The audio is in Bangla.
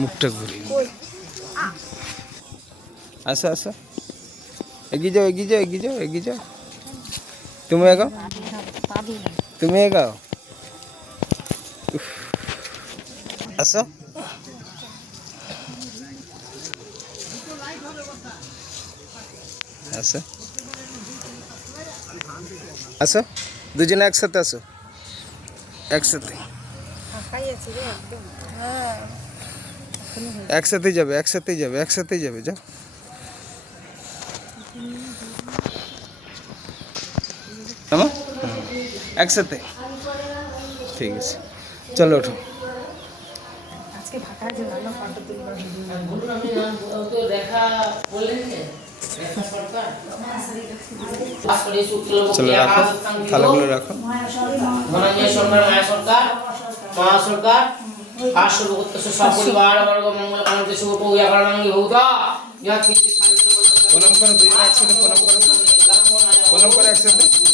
মুখটা ঘুরি আসো আসো এগিয়ে যাও এগিয়ে যাও এগিয়ে যাও এগিয়ে যাও তুমি এগাও তুমি এগাও আসো আসো আসো দুজনে একসাথে আসো একসাথে একসাথেই যাবে একসাথেই যাবে একসাথেই যাবে যাও একসাথে ঠিক আছে চলো ওঠো চলো রাখো থালাগুলো রাখো প্রণাম করো দুজনে একসাথে প্রণাম করো একসাথে